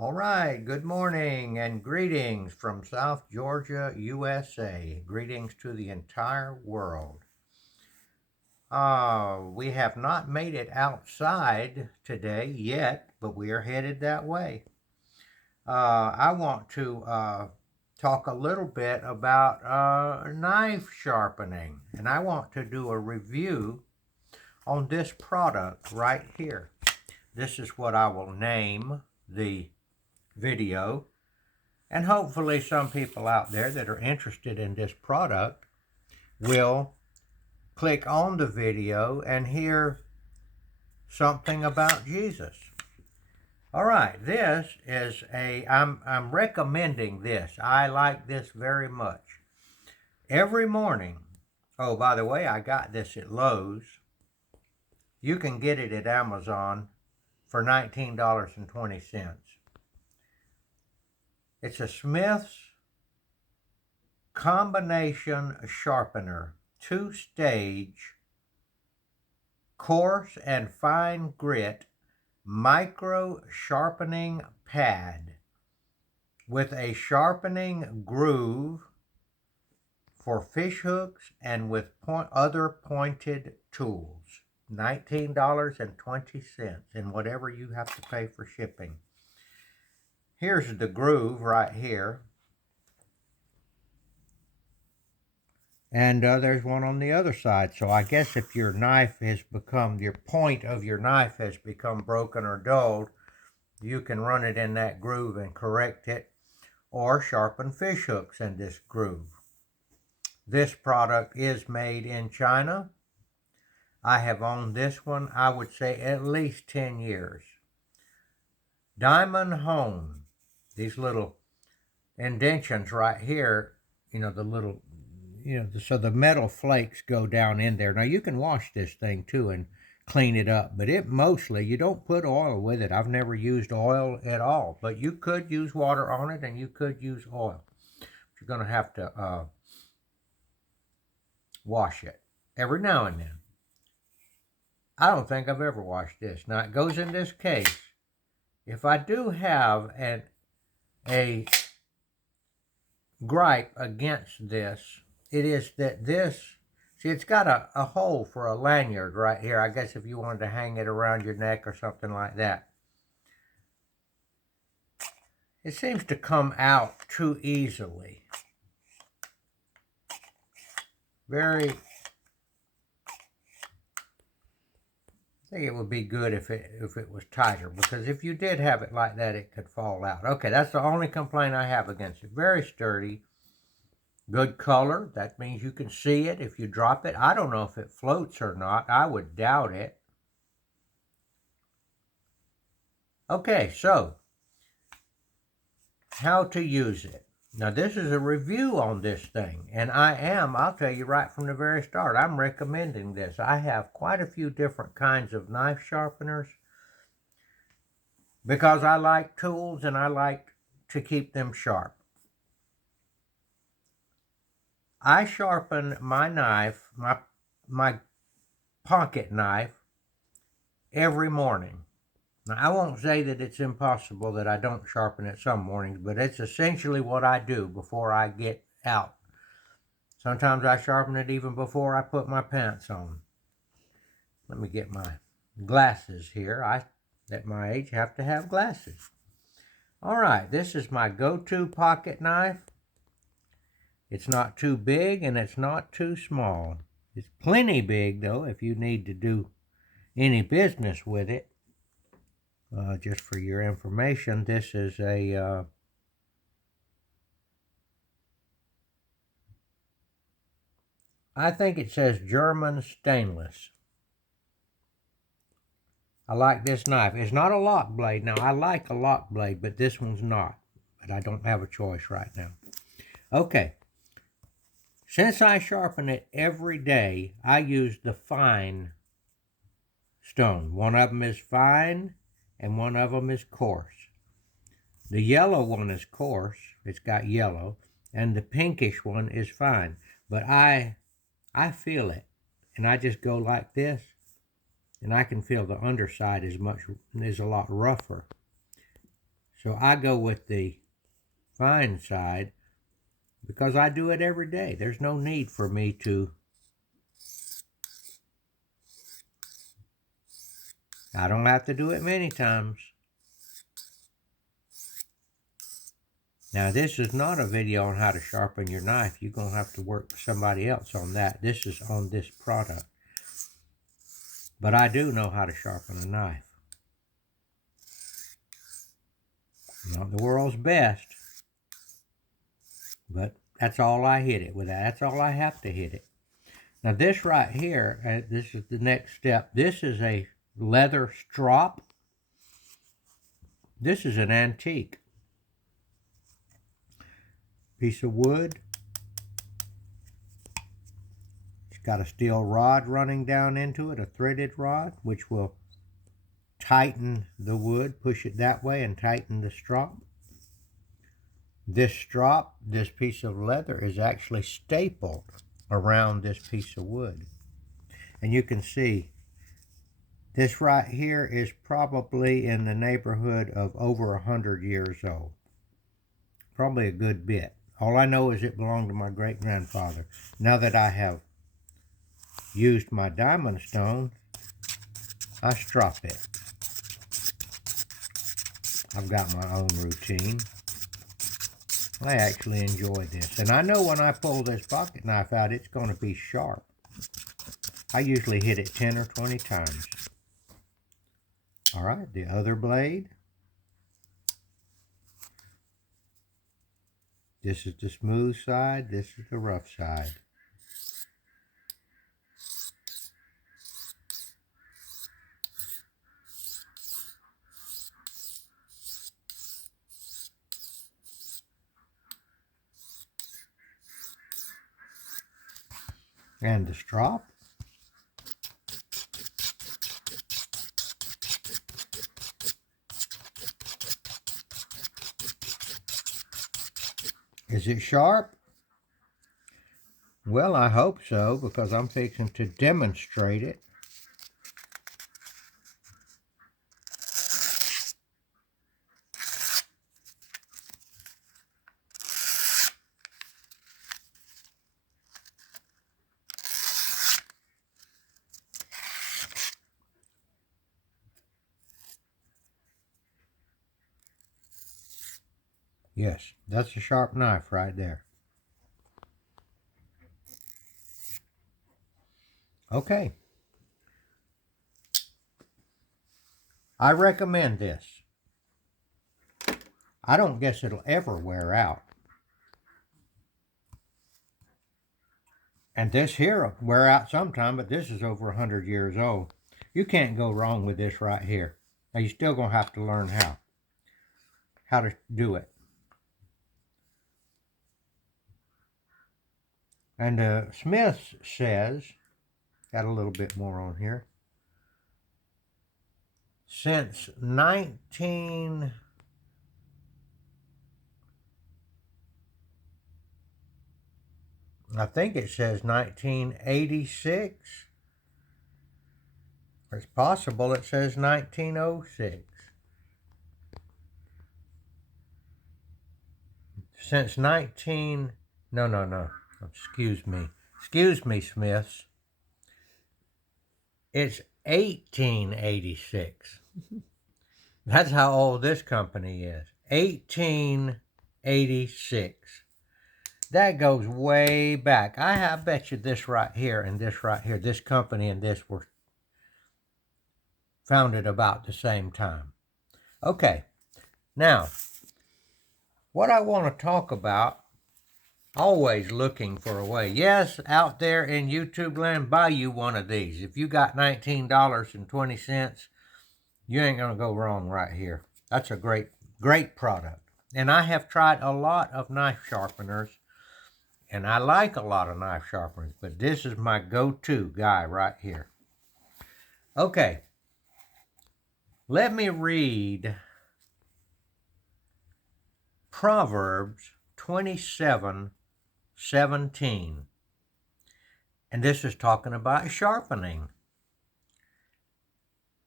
All right, good morning and greetings from South Georgia, USA. Greetings to the entire world. We have not made it outside today yet, but we are headed that way. I want to talk a little bit about knife sharpening, and I want to do a review on this product right here. This is what I will name the video. And hopefully some people out there that are interested in this product will click on the video and hear something about Jesus. All right, this is I'm recommending this. I like this very much. Every morning, oh, by the way, I got this at Lowe's. You can get it at Amazon for $19.20. It's a Smith's combination sharpener, two-stage, coarse and fine grit, micro sharpening pad with a sharpening groove for fish hooks and with other pointed tools. $19.20 and whatever you have to pay for shipping. Here's the groove right here. And there's one on the other side. So I guess if your point of your knife has become broken or dulled, you can run it in that groove and correct it, or sharpen fish hooks in this groove. This product is made in China. I have owned this one, I would say, at least 10 years. Diamond Hone. These little indentions right here, the little so the metal flakes go down in there. Now you can wash this thing too and clean it up, but you don't put oil with it. I've never used oil at all, but you could use water on it and you could use oil. You're going to have to wash it every now and then. I don't think I've ever washed this. Now it goes in this case. If I do have a gripe against this, it is that it's got a hole for a lanyard right here. I guess if you wanted to hang it around your neck or something like that. It seems to come out too easily. I think it would be good if it was tighter, because if you did have it like that, it could fall out. Okay, that's the only complaint I have against it. Very sturdy. Good color. That means you can see it if you drop it. I don't know if it floats or not. I would doubt it. Okay, so how to use it. Now, this is a review on this thing, and I'll tell you right from the very start, I'm recommending this. I have quite a few different kinds of knife sharpeners because I like tools and I like to keep them sharp. I sharpen my knife, my pocket knife, every morning. Now, I won't say that it's impossible that I don't sharpen it some mornings, but it's essentially what I do before I get out. Sometimes I sharpen it even before I put my pants on. Let me get my glasses here. At my age, have to have glasses. All right, this is my go-to pocket knife. It's not too big and it's not too small. It's plenty big, though, if you need to do any business with it. Just for your information, this is I think it says German stainless. I like this knife. It's not a lock blade. Now, I like a lock blade, but this one's not. But I don't have a choice right now. Okay. Since I sharpen it every day, I use the fine stone. One of them is fine and one of them is coarse. The yellow one is coarse. It's got yellow. And the pinkish one is fine. But I feel it. And I just go like this. And I can feel the underside is a lot rougher. So I go with the fine side because I do it every day. There's no need for me to, I don't have to do it many times. Now this is not a video on how to sharpen your knife. You're going to have to work with somebody else on that. This is on this product. But I do know how to sharpen a knife. Not the world's best, but that's all I hit it with. That's all I have to hit it. Now this right here, this is the next step. This is a leather strop. This is an antique piece of wood. It's got a steel rod running down into it, a threaded rod, which will tighten the wood, push it that way and tighten the strop. This strop, this piece of leather, is actually stapled around this piece of wood. And you can see this right here is probably in the neighborhood of over 100 years old. Probably a good bit. All I know is it belonged to my great-grandfather. Now that I have used my diamond stone, I strop it. I've got my own routine. I actually enjoy this. And I know when I pull this pocket knife out, it's going to be sharp. I usually hit it 10 or 20 times. All right, the other blade. This is the smooth side. This is the rough side. And the strop. Is it sharp? Well, I hope so, because I'm fixing to demonstrate it. Yes, that's a sharp knife right there. Okay. I recommend this. I don't guess it'll ever wear out. And this here will wear out sometime, but this is over 100 years old. You can't go wrong with this right here. Now you're still going to have to learn how to do it. And Smith says, got a little bit more on here, since I think it says 1986. It's possible it says 1906. Since no. Excuse me, Smiths. It's 1886. That's how old this company is. 1886. That goes way back. I bet you this right here and this right here, this company and this were founded about the same time. Okay, now, what I want to talk about, always looking for a way. Yes, out there in YouTube land, buy you one of these. If you got $19.20, you ain't going to go wrong right here. That's a great product. And I have tried a lot of knife sharpeners, and I like a lot of knife sharpeners, but this is my go-to guy right here. Okay, let me read Proverbs 27:17. And this is talking about sharpening.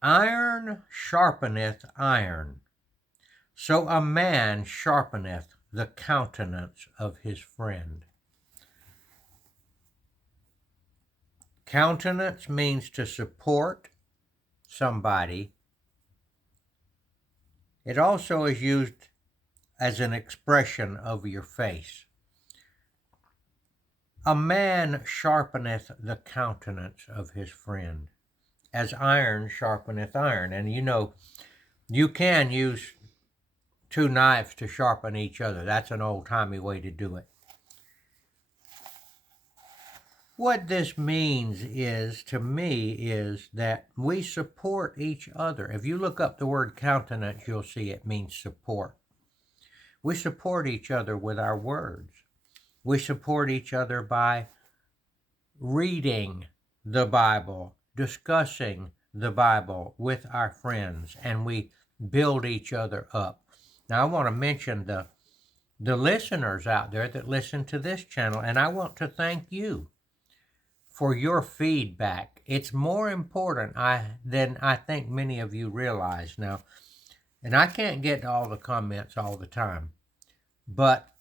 Iron sharpeneth iron. So a man sharpeneth the countenance of his friend. Countenance means to support somebody. It also is used as an expression of your face. A man sharpeneth the countenance of his friend, as iron sharpeneth iron. And you can use two knives to sharpen each other. That's an old-timey way to do it. What this means to me, is that we support each other. If you look up the word countenance, you'll see it means support. We support each other with our words. We support each other by reading the Bible, discussing the Bible with our friends, and we build each other up. Now, I want to mention the listeners out there that listen to this channel, and I want to thank you for your feedback. It's more important than I think many of you realize now. And I can't get to all the comments all the time, but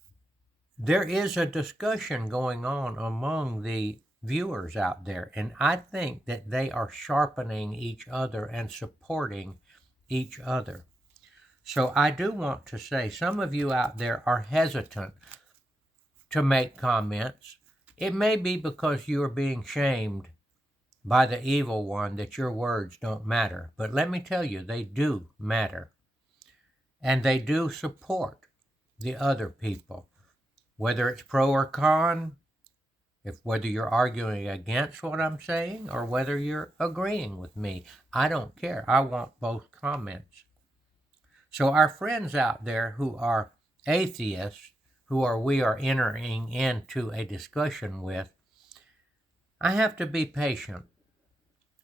there is a discussion going on among the viewers out there, and I think that they are sharpening each other and supporting each other. So I do want to say, some of you out there are hesitant to make comments. It may be because you are being shamed by the evil one that your words don't matter. But let me tell you, they do matter. And they do support the other people. Whether it's pro or con, whether you're arguing against what I'm saying or whether you're agreeing with me, I don't care. I want both comments. So our friends out there who are atheists, we are entering into a discussion with, I have to be patient.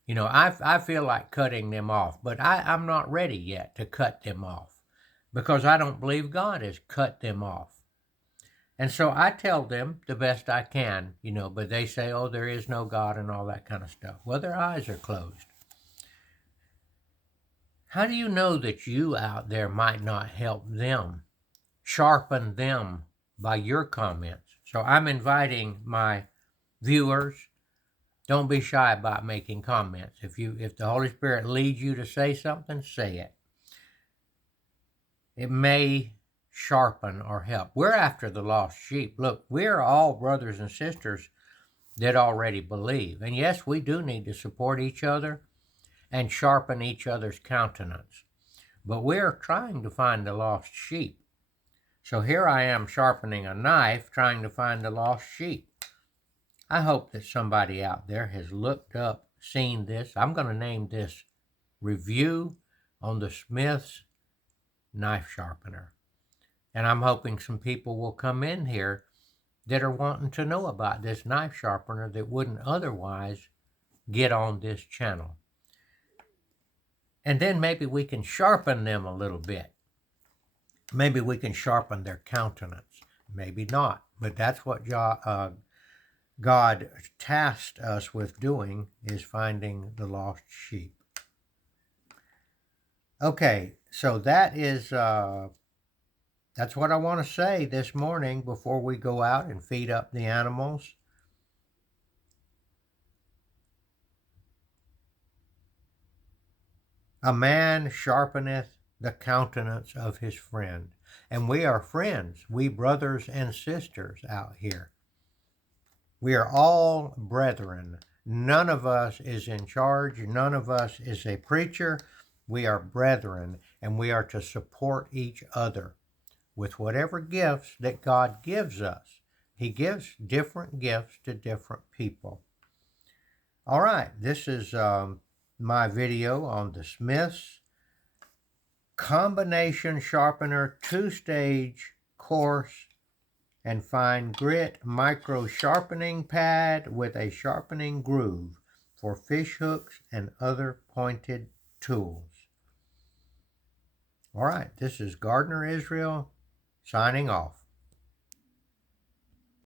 I feel like cutting them off, but I'm not ready yet to cut them off because I don't believe God has cut them off. And so I tell them the best I can, but they say, oh, there is no God and all that kind of stuff. Well, their eyes are closed. How do you know that you out there might not help them, sharpen them by your comments? So I'm inviting my viewers, don't be shy about making comments. If the Holy Spirit leads you to say something, say it. It may sharpen or help. We're after the lost sheep. Look, we're all brothers and sisters that already believe. And yes, we do need to support each other and sharpen each other's countenance. But we're trying to find the lost sheep. So here I am sharpening a knife, trying to find the lost sheep. I hope that somebody out there has looked up, seen this. I'm going to name this Review on the Smith's Knife Sharpener. And I'm hoping some people will come in here that are wanting to know about this knife sharpener that wouldn't otherwise get on this channel. And then maybe we can sharpen them a little bit. Maybe we can sharpen their countenance. Maybe not. But that's what God tasked us with doing, is finding the lost sheep. Okay, so that's what I want to say this morning before we go out and feed up the animals. A man sharpeneth the countenance of his friend. And we are friends, we brothers and sisters out here. We are all brethren. None of us is in charge. None of us is a preacher. We are brethren, and we are to support each other with whatever gifts that God gives us. He gives different gifts to different people. All right, this is my video on the Smith's Combination Sharpener 2-stage coarse and fine grit micro sharpening pad with a sharpening groove for fish hooks and other pointed tools. All right, this is Gardener Israel signing off.